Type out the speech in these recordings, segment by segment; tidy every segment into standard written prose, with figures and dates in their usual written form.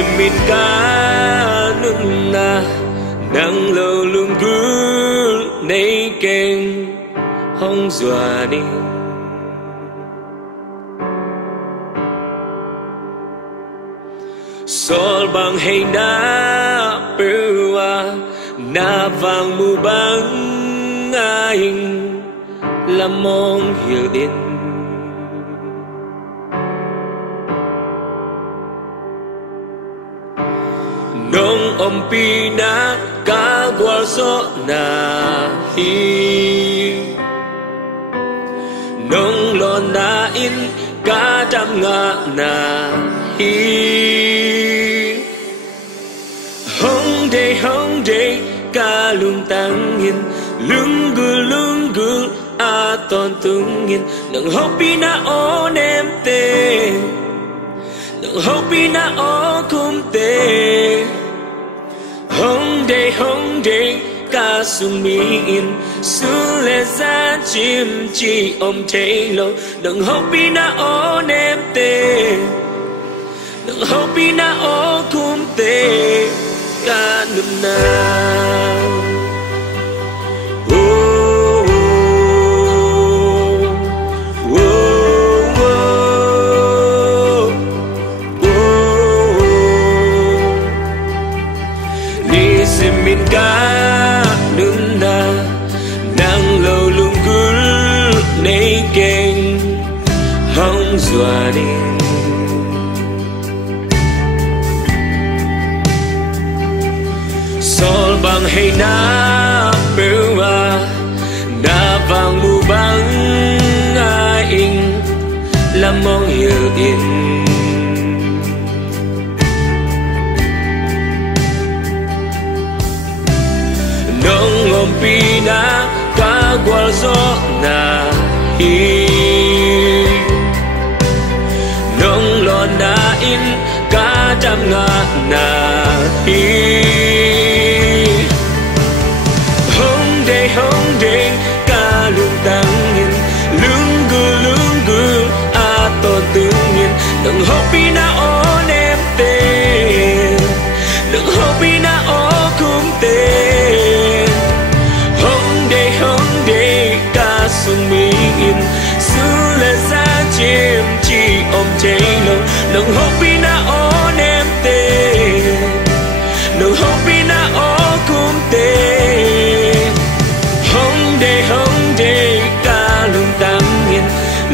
Nisim min ka nunna nang lo Lunggulh nay keng hong zuan Sawlbang heina peuh na vang mubang ingh lamong hilh Nong ompihna ka gualzawhna Nong lawnna ka damngahna hong deih ka lungtangin Lunggulh tawntungin hopihna Aw Nem hopihna Aw Khum hong deih ka sungmi sule za chim chi theilo hopihna Aw Nem hopihna Aw Khum ka nunna'n Nisim min ka nunna nang lo Lunggulh nay keng hong zuan Sawlbang heina peuh na vang mubang ingh lamong hilh Nong ompihna ka gualzawhna Nong lawnna ka damngahna hong deih ka lungtangin Lunggulh tawntungin hopihna Aw Nem hopihna Aw Khum hong deih ka sungmi sule za chim chi theilo hopihna Aw Nem hopihna Aw Khum hong deih ka lungtangin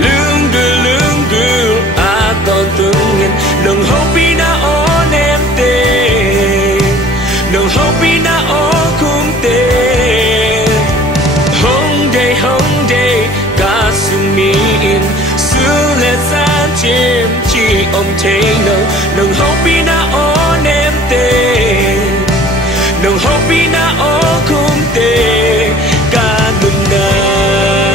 Lunggulh tawntungin hopihna Aw Nem hopihna Aw Khum hong deih ka sungmi sule za chim chi theilo hopihna Aw Nem hopihna Aw Khum ka nunna'n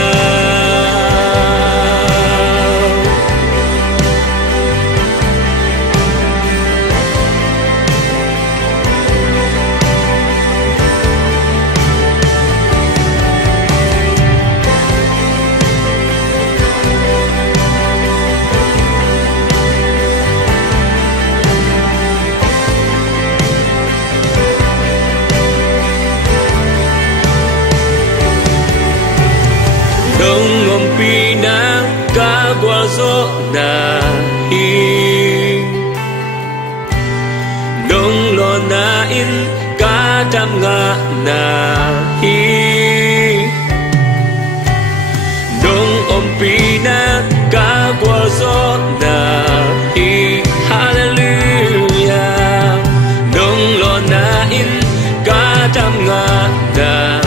Nong ompihna ka gualzawhna Nong lawnna ka damngahna Nong ompihna ka gualzawhna Hallelujah Nong lawnna ka damngahna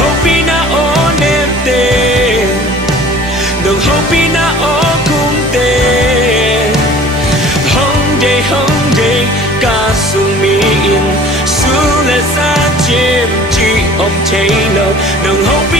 hopihna Aw Nem hopihna Aw Khum hong deih ka sungmi sule za chim chi theilo hopihna